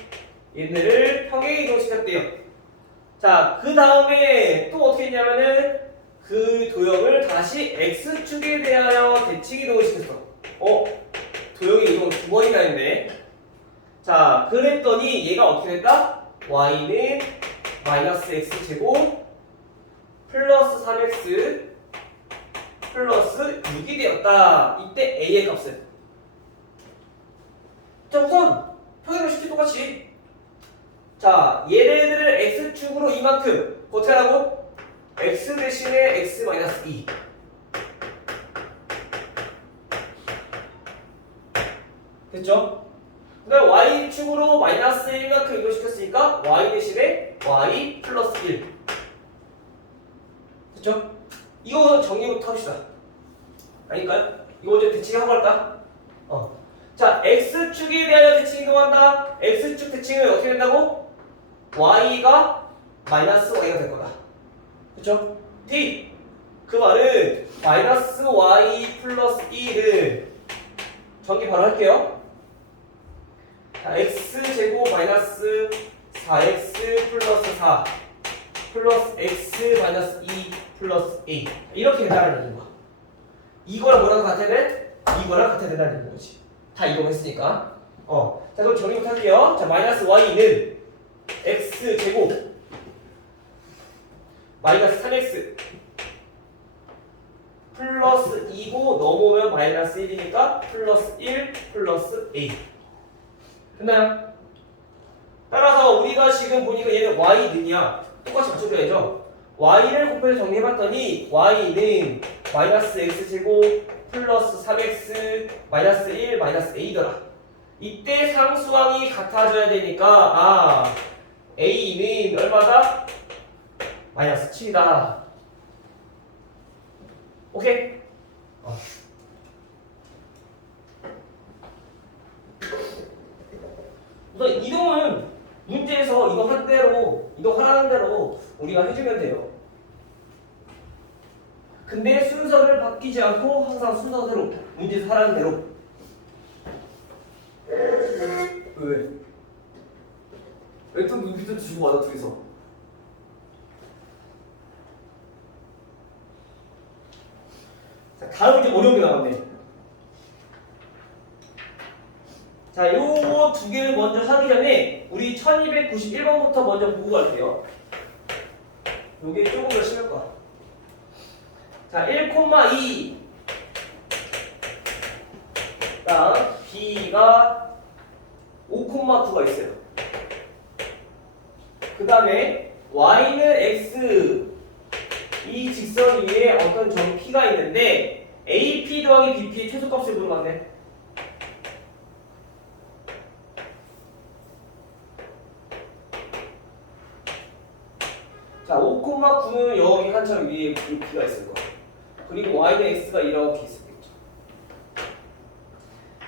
얘네를 평행 이동시켰대요. 자, 그 다음에 또 어떻게 했냐면은 그 도형을 다시 x축에 대하여 대칭 이동을 시켰어. 도형의 이동 두 번이나 했네. 자, 그랬더니 얘가 어떻게 됐다? y는 마이너스 x제곱 플러스 3x 플러스 6이 되었다. 이때 a의 값은. 자, 우선 평행을 시키 똑같이. 자, 얘네들을 x축으로 이만큼 어떻게 하라고? x 대신에 x 마이너스 2. 됐죠? 그 다음에 y축으로 마이너스 1만큼 이동시켰으니까 y 대신에 y 플러스 1. 됐죠? 이거 정리부터 합시다. 아닐까요? 이거 먼저 대칭하고 할까? 자, x축에 대하여 대칭 이동한다. x축 대칭은 어떻게 된다고? y가 마이너스 y가 될 거다. 그쵸? D. 그 말은 마이너스 y 플러스 1은 전개 바로 할게요. 자, x제곱 마이너스 4x 플러스 4 플러스 x 마이너스 2 플러스 a. 이렇게 된다는 얘기인 거야. 이거랑 뭐랑 같아야 돼? 이거랑 같아야 된다는 거지. 다 이동했으니까. 자, 그럼 정리부터 할게요. 자, 마이너스 y는 x제곱 마이너스 3x 플러스 2고 넘어오면 마이너스 1이니까 플러스 1 플러스 a. 됐나요? 따라서 우리가 지금 보니까 얘는 y는이야. 똑같이 맞춰줘야죠. y를 곱해서 정리해봤더니 y는 마이너스 x제곱 플러스 3x 마이너스 1 마이너스 a더라. 이때 상수항이 같아져야 되니까 a는 얼마다? 마이너스 7이다. 오케이? 우선 이동은 문제에서 이거 한 대로 이동하라는 대로 우리가 해주면 돼요. 근데 순서를 바뀌지 않고 항상 순서대로 문제에서 하라는 대로. 왜? 왜 또 눈빛도 주고 와서 둘이서? 자, 다음 이제 어려운 게 나왔네. 자, 요거 두 개를 먼저 하기 전에 우리 1291번부터 먼저 보고 갈게요. 요게 조금 더 심할 거야. 자, 1,2 다음 b가 5,9가 있어요. 그 다음에 y는 x 이 직선 위에 어떤 점 p가 있는데 AP 더하기 BP의 최소값을 물어봤네. 자, 5,9는 여기 한참 위에 BP가 있을 거야. 그리고 y는 x가 이렇게 있겠죠.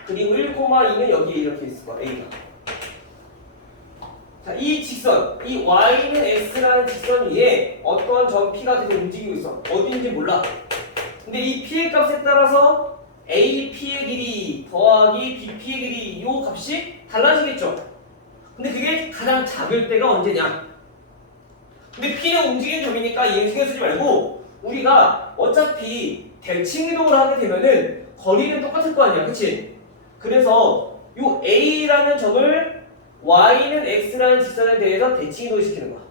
그리고 1,2는 여기에 이렇게 있을 거야. a가. 자, 이 직선, 이 y는 x라는 직선 위에 어떠한 점 p가 계속 움직이고 있어. 어딘지 몰라. 근데 이 p의 값에 따라서 AP의 길이 더하기 BP의 길이 이 값이 달라지겠죠. 근데 그게 가장 작을 때가 언제냐? 근데 P는 움직이는 점이니까 얘 신경 쓰지 말고 우리가 어차피 대칭 이동을 하게 되면은 거리는 똑같을 거 아니야, 그치? 그래서 요 A라는 점을 Y는 X라는 직선에 대해서 대칭 이동을 시키는 거야.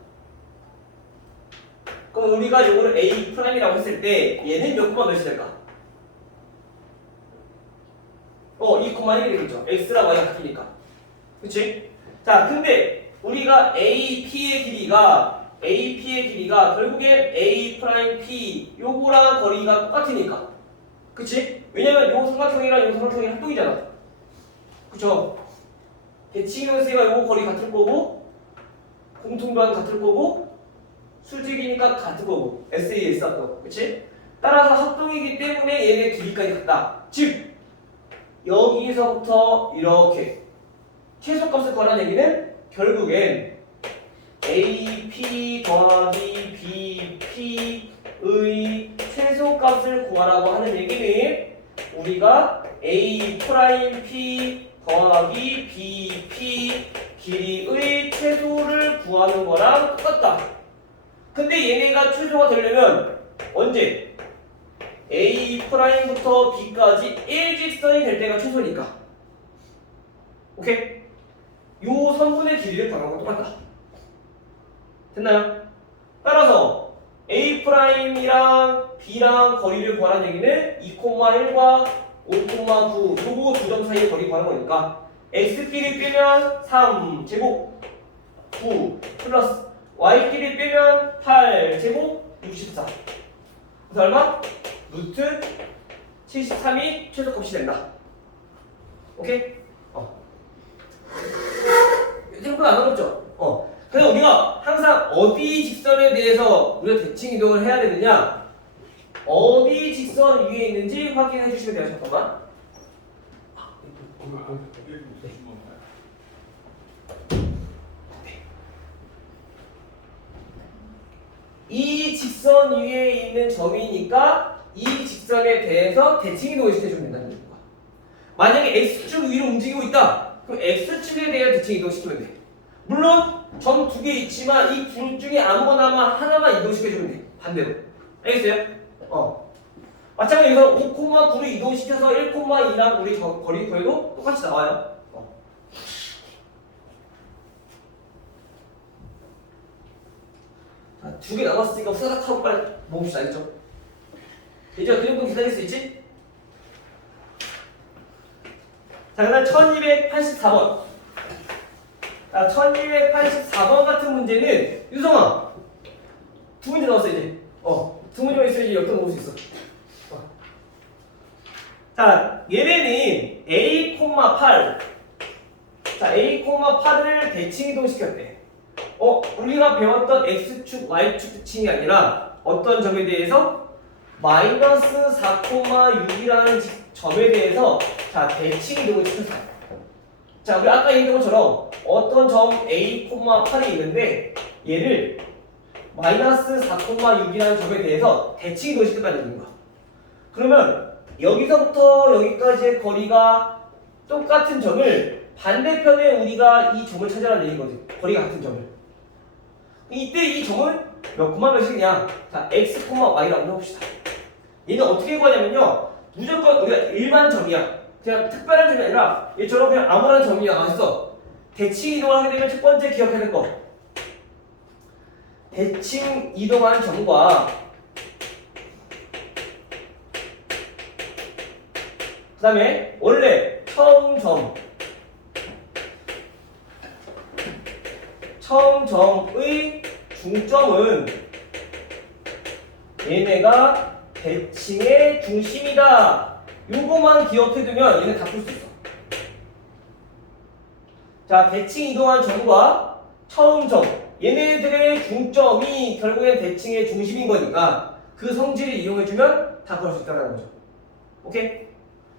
그럼 우리가 요거를 A'이라고 했을 때 얘는 몇 콤마 몇이 될까? 2,1이 되겠죠. X랑 Y가 같으니까. 그치? 자, 근데 우리가 AP의 길이가 결국엔 A'P 요거랑 거리가 똑같으니까. 그치? 왜냐면 요 삼각형이랑 요 삼각형이 합동이잖아. 그쵸? 대칭형세가 요거 거리 같을 거고 공통도한 같을 거고 수직이니까 같을 거고 SAS 합동. 그치? 따라서 합동이기 때문에 얘네 길이까지 같다. 즉 여기서부터 이렇게 최소값을 구하라는 얘기는 결국엔 AP 더하기 BP의 최소값을 구하라고 하는 얘기는 우리가 A 프라임 P 더하기 BP 길이의 최소를 구하는 거랑 똑같다. 근데 얘네가 최소가 되려면 언제? A 프라임부터 B까지 일직선이 될 때가 최소니까. 오케이? 요 선분의 길이를 구하는 건 똑같다. 됐나요? 따라서 A 프라임이랑 B랑 거리를 구하라는 얘기는 2,1과 5,9 요거 두 점 사이의 거리 구하는 거니까 X끼리 빼면 3 제곱 9 플러스 Y끼리 빼면 8 제곱 64. 그래서 얼마? 루트 73이 최소값이 된다. 오케이? 생각보다 안 어렵죠? 그래서 우리가 항상 어디 직선에 대해서 우리가 대칭 이동을 해야 되느냐, 어디 직선 위에 있는지 확인해 주시면 돼요. 잠깐만. 이 직선 위에 있는 점이니까 이 직선에 대해서 대칭 이동을 시켜주면 된다는 거야. 만약에 X축 위로 움직이고 있다. 그럼 X축에 대해 대칭 이동시키면 돼. 물론 점 두 개 있지만 이 둘 중에 아무거나 하나만 이동시켜주면 돼. 반대로. 알겠어요? 마찬가지로 여기서 5,9를 이동시켜서 1,2랑 우리 거리 구해도 똑같이 나와요. 자, 두 개 남았으니까 후다닥 하고 빨리 먹읍시다. 알겠죠? 이제 그 정도 기다릴 수 있지? 자, 그 다음 1284번. 자, 1284번 같은 문제는 유성아 두 문제 나왔어 이제. 두 문제만 있어야지 역도 먹을 수 있어. 자, 얘네는 A, 8. 자, A, 8을 대칭 이동시켰대. 우리가 배웠던 X축, Y축 대칭이 아니라 어떤 점에 대해서? 마이너스 4,6이라는 점에 대해서 자, 대칭 이동을 시켰어. 자, 우리 아까 얘기한 것처럼 어떤 점 A, 8이 있는데 얘를 마이너스 4,6이라는 점에 대해서 대칭 이동을 시켰다는 얘기인 거야. 그러면 여기서부터 여기까지의 거리가 똑같은 점을 반대편에 우리가 이 점을 찾으라는 얘기거든. 거리가 같은 점을. 이때 이 점은 몇 콤마 몇이냐? 자, x, y라고 해봅시다. 얘는 어떻게 구하냐면요. 무조건 우리가 일반 점이야. 그냥 특별한 점이 아니라 얘처럼 그냥 아무런 점이 나와있어. 대칭 이동을 하게 되면 첫 번째 기억해야 될 거. 대칭 이동한 점과 그 다음에 원래 처음 점의 중점은 얘네가 대칭의 중심이다. 요거만 기억해두면 얘네 다 풀 수 있어. 자, 대칭 이동한 점과 처음 점 얘네들의 중점이 결국엔 대칭의 중심인 거니까 그 성질을 이용해주면 다 구할 수 있다는 거죠. 오케이?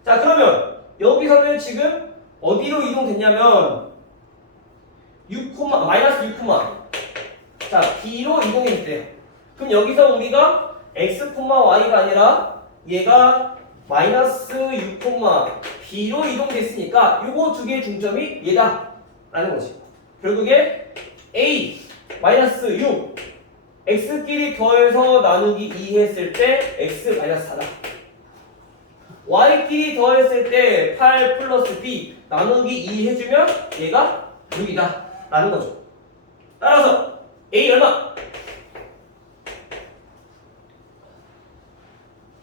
자, 그러면 여기서는 지금 어디로 이동됐냐면 마이너스 6, 자, B로 이동했대요. 그럼 여기서 우리가 X, Y가 아니라 얘가 마이너스 6, B로 이동됐으니까 요거 두 개의 중점이 얘다 라는 거지. 결국에 A 마이너스 6 X끼리 더해서 나누기 2 했을 때 X 마이너스 4다. Y끼리 더했을 때 8 플러스 B 나누기 2 해주면 얘가 6이다 라는 거죠. 따라서 A 얼마?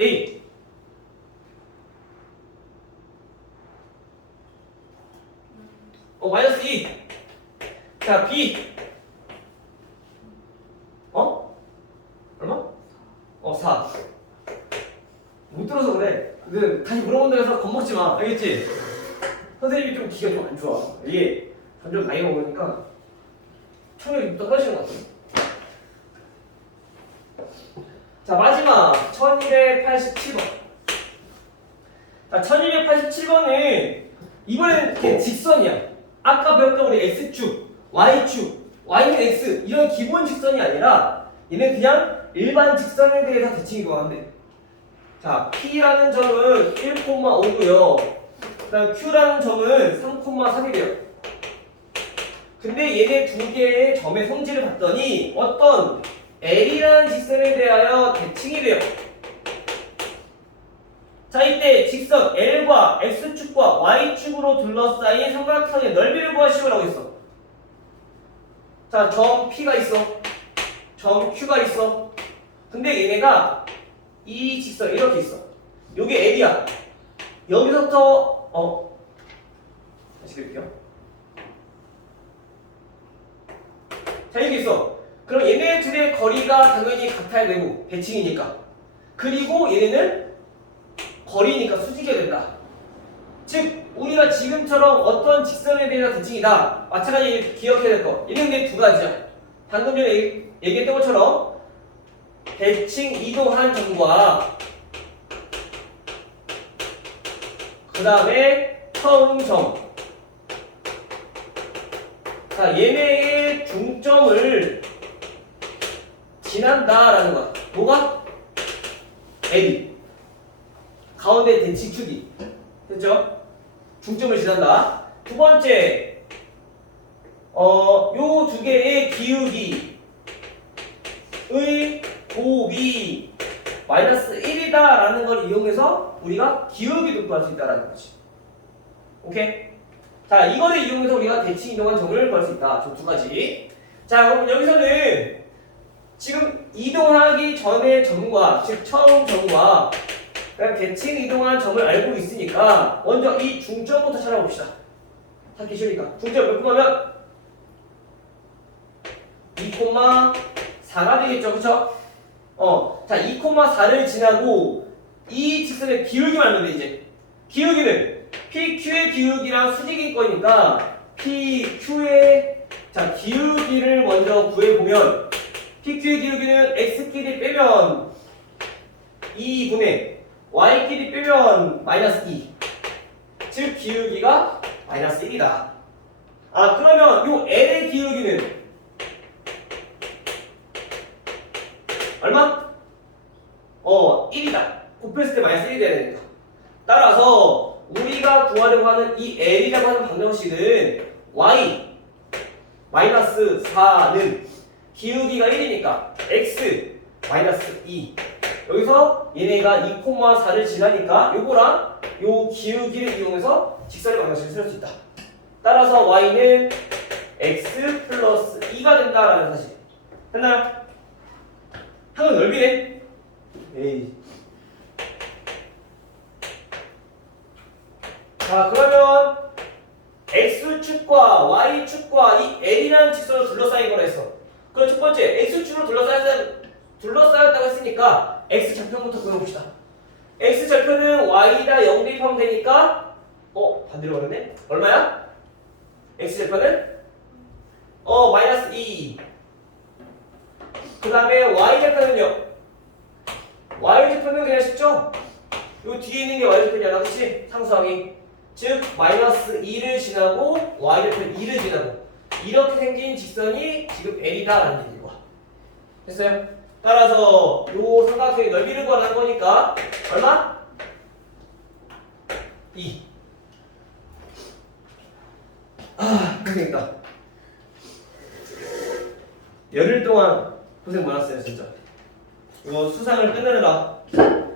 A 마이너스 2. 자, B 얼마? 4. 못 들어서 그래. 근데 다시 물어본다고 해서 겁먹지 마. 알겠지? 선생님이 좀 기가 좀 안 좋아. 이게 점점 나이 먹으니까 청력이 좀 떨어지는 것 같아. 자, 마지막 1287번. 자, 1287번은 이번에는 이렇게 직선이야. 아까 배웠던 우리 X축, y축, y는 x 이런 기본 직선이 아니라 얘는 그냥 일반 직선에 대해서 대칭 이동하면 돼. 자, P라는 점은 1,5고요. 그 다음 Q라는 점은 3,3이래요. 근데 얘네 두 개의 점의 성질을 봤더니 어떤 L이라는 직선에 대하여 대칭이 돼요. 자, 이때 직선 L과 X축과 Y축으로 둘러싸인 삼각형의 넓이를 구하시오라고 했어. 자, 점 P가 있어. 점 Q가 있어. 근데 얘네가 이 직선 이렇게 있어. 요게 L이야. 여기서부터 다시 그릴게요. 자, 이렇게 있어. 그럼 얘네 둘의 거리가 당연히 같아야 되고 대칭이니까. 그리고 얘네는 거리니까 수직이 된다. 즉 우리가 지금처럼 어떤 직선에 대해서 대칭이다. 마찬가지 기억해야 될 거. 얘는 근데 두 가지야. 방금 전에 얘기했던 것처럼 대칭 이동한 점과 그 다음에 처음 점. 자, 얘네의 중점을 지난다라는 거야. 뭐가? L이. 가운데 대칭축이. 됐죠? 중점을 지난다. 두 번째, 요 두 개의 기울기의 곱이 마이너스 1이다라는 걸 이용해서 우리가 기울기도 구할 수 있다라는 거지. 오케이? 자, 이거를 이용해서 우리가 대칭 이동한 점을 구할 수 있다. 저 두 가지. 자, 그럼 여기서는 지금 이동하기 전의 점과, 즉 처음 점과 대칭 이동한 점을 알고 있으니까 먼저 이 중점부터 찾아봅시다. 찾기 쉬우니까. 중점 몇 콤마면 2,4가 되겠죠, 그쵸? 자, 2,4를 지나고 이 직선의 기울기만 알면 돼, 이제. 기울기는 PQ의 기울기랑 수직인 거니까 PQ의 자, 기울기를 먼저 구해보면 PQ의 기울기는 X끼리 빼면 2분의 Y끼리 빼면 마이너스 2. 즉 기울기가 마이너스 1이다. 아, 그러면 요 L의 기울기는 얼마? 1이다. 곱했을 때 마이너스 1이 돼야 되니까. 따라서 우리가 구하려고 하는 이 L이라고 하는 방정식은 Y 마이너스 4는 기울기가 1이니까 X 마이너스 2. 여기서 얘네가 2,4를 지나니까 요거랑 요 기울기를 이용해서 직선의 방정식을 쓸 수 있다. 따라서 Y는 X 플러스 2가 된다라는 사실. 됐나요? 항은 넓이네. 에이. 자, 그러면 X축과 Y축과 이 L이라는 직선을 둘러싸인 거라 했어. 그럼 첫 번째 X축으로 둘러싸였다고 했으니까 X절편부터 그려봅시다. X절편은 Y다 0 대입하면 되니까 반대로 가는데? 얼마야? X절편은? 마이너스 2. 그 다음에 Y절편은요? Y절편은 그냥 쉽죠? 요 뒤에 있는 게 Y절편이야, 그치? 상수항이. 즉 마이너스 2를 지나고 Y절편 2를 지나고 이렇게 생긴 직선이 지금 L이다라는 얘기인 거야. 됐어요? 따라서 요 삼각형의 넓이를 구하는 거니까 얼마? 2. 고생했다. 열흘 동안 고생 많았어요, 진짜. 이거 수상을 끝내느라